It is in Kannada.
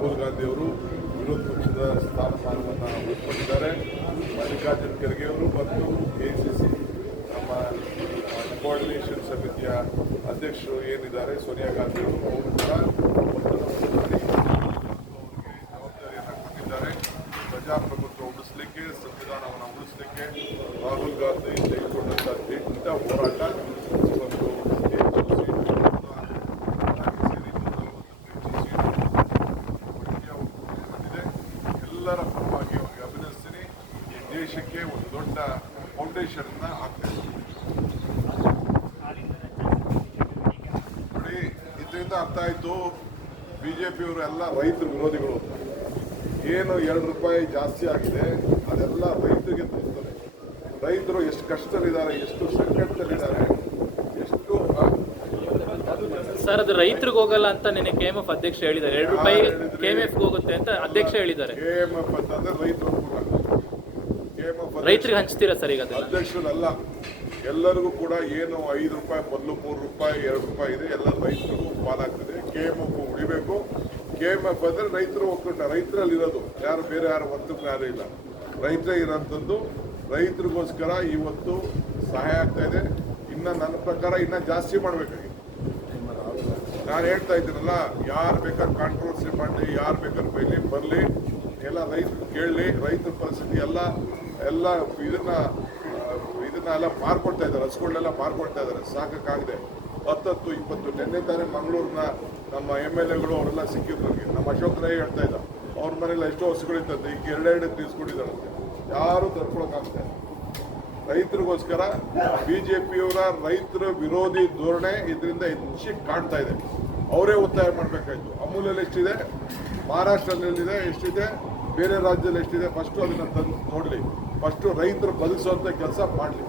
ರಾಹುಲ್ ಗಾಂಧಿ ಅವರು ವಿರೋಧ ಪಕ್ಷದ ಸ್ಥಾನಮಾನವನ್ನು ಒಪ್ಪಿಕೊಂಡಿದ್ದಾರೆ. ಮಲ್ಲಿಕಾರ್ಜುನ್ ಖರ್ಗೆ ಅವರು ಮತ್ತು ACC ನಮ್ಮ ಕೋಆರ್ಡಿನೇಷನ್ ಸಮಿತಿಯ ಅಧ್ಯಕ್ಷರು ಏನಿದ್ದಾರೆ ಸೋನಿಯಾ ಗಾಂಧಿ ಅವರು ಕೂಡ ಜವಾಬ್ದಾರಿಯನ್ನು ಕೊಟ್ಟಿದ್ದಾರೆ. ಪ್ರಜಾಪ್ರಭುತ್ವ ಉಳಿಸಲಿಕ್ಕೆ, ಸಂವಿಧಾನವನ್ನು ಉಳಿಸಲಿಕ್ಕೆ ರಾಹುಲ್ ಗಾಂಧಿ ತೆಗೆದುಕೊಂಡಂಥ ದಿಟ್ಟ ಹೋರಾಟ ಇವತ್ತು ಎಲ್ಲರ ಪರವಾಗಿ ಅವರಿಗೆ ಅಭಿನಂದಿಸ್ತೀನಿ. ಈ ದೇಶಕ್ಕೆ ಒಂದು ದೊಡ್ಡ ಫೌಂಡೇಶನ್ ಆಗ್ತದೆ. ನೋಡಿ, ಇದರಿಂದ ಅರ್ಥ ಆಯಿತು ಬಿಜೆಪಿಯವರು ಎಲ್ಲ ರೈತರ ವಿರೋಧಿಗಳು. ಏನು 2 ರೂಪಾಯಿ ಜಾಸ್ತಿ ಆಗಿದೆ ಅದೆಲ್ಲ ರೈತರಿಗೆ ತೋರಿಸ್ತಾರೆ. ರೈತರು ಎಷ್ಟು ಕಷ್ಟದಲ್ಲಿದ್ದಾರೆ, ಎಷ್ಟು ಸಂಕಟದಲ್ಲಿದ್ದಾರೆ, ಎಷ್ಟು ಸರ್ ಅದು ರೈತರಿಗೆ ಹೋಗಲ್ಲ ಅಂತ ನಿನ್ನೆ KMF ಅಧ್ಯಕ್ಷ ಹೇಳಿದ್ದಾರೆ. 2 ರೂಪಾಯಿ KMF ಹೋಗುತ್ತೆ ಅಂತ ಅಧ್ಯಕ್ಷ ಹೇಳಿದ್ದಾರೆ. KMF ಅಂತಂದ್ರೆ ರೈತರು ರೈತರಿಗೆ ಹಂಚ್ತೀರಾ ಸರ್? ಈಗ ಅಧ್ಯಕ್ಷರಲ್ಲ, ಎಲ್ಲರಿಗೂ ಕೂಡ ಏನು 5 ರೂಪಾಯಿ ಮೊದಲು 3 ರೂಪಾಯಿ 2 ರೂಪಾಯಿ ಇದೆ, ಎಲ್ಲ ರೈತರಿಗೂ ಪಾಲಾಗ್ತದೆ. KMF ಉಳಿಬೇಕು. KMF ಅಂದ್ರೆ ರೈತರು ಒಕ್ಕೂಟ, ರೈತರಲ್ಲಿ ಇರೋದು, ಯಾರು ಬೇರೆ ಯಾರು ಒತ್ತಕ್ಕೆ ಯಾರು ಇಲ್ಲ, ರೈತರೇ ಇರೋಂಥದ್ದು. ರೈತರಿಗೋಸ್ಕರ ಇವತ್ತು ಸಹಾಯ ಆಗ್ತಾ ಇದೆ. ಇನ್ನು ನನ್ನ ಪ್ರಕಾರ ಇನ್ನೂ ಜಾಸ್ತಿ ಮಾಡಬೇಕಾಗಿದೆ. ನಾನು ಹೇಳ್ತಾ ಇದ್ದೀನಲ್ಲ, ಯಾರು ಬೇಕಾದ್ರೆ ಕಾಂಟ್ರವರ್ಸಿ ಮಾಡಲಿ, ಯಾರು ಬೇಕಾದ್ರೆ ಬರಲಿ, ಎಲ್ಲ ರೈತರು ಕೇಳಲಿ. ರೈತರ ಪರಿಸ್ಥಿತಿ ಎಲ್ಲ ಇದನ್ನೆಲ್ಲ ಮಾರ್ಕೊಳ್ತಾ ಇದ್ದಾರೆ, ಹಸುಗಳನ್ನೆಲ್ಲ ಮಾರ್ಕೊಳ್ತಾ ಇದ್ದಾರೆ. ಸಾಕಾಗಿದೆ. 10, 20 ನಿನ್ನೆ ತಾನೇ ಮಂಗಳೂರಿನ ನಮ್ಮ MLAಗಳು ಅವರೆಲ್ಲ ಸಿಕ್ಕಿದ್ರು ನನಗೆ. ನಮ್ಮ ಅಶೋಕ್ ರೈ ಹೇಳ್ತಾ ಇದ್ದ, ಅವ್ರ ಮನೇಲಿ ಎಷ್ಟೋ ಹಸುಗಳಿರ್ತದೆ, ಈಗ 2 ತೀರಿಸ್ಕೊಂಡಿದ್ದಾರಂತೆ. ಯಾರು ತರ್ಕೊಳಕ್ಕಾಗ್ತದೆ. ರೈತರಿಗೋಸ್ಕರ ಬಿಜೆಪಿಯವರ ರೈತರ ವಿರೋಧಿ ಧೋರಣೆ ಇದರಿಂದ ಹೆಚ್ಚಿಗೆ ಕಾಣ್ತಾ ಇದೆ. ಅವರೇ ಒತ್ತಾಯ ಮಾಡಬೇಕಾಯ್ತು. ಅಮೂಲ್ಯಲ್ಲಿ ಎಷ್ಟಿದೆ, ಮಹಾರಾಷ್ಟ್ರದಲ್ಲಿದೆ ಎಷ್ಟಿದೆ, ಬೇರೆ ರಾಜ್ಯದಲ್ಲಿ ಎಷ್ಟಿದೆ, ಫಸ್ಟು ಅದನ್ನು ತಂದು ನೋಡಲಿ. ಫಸ್ಟು ರೈತರು ಬದುಕಿಸುವಂಥ ಕೆಲಸ ಮಾಡಲಿ.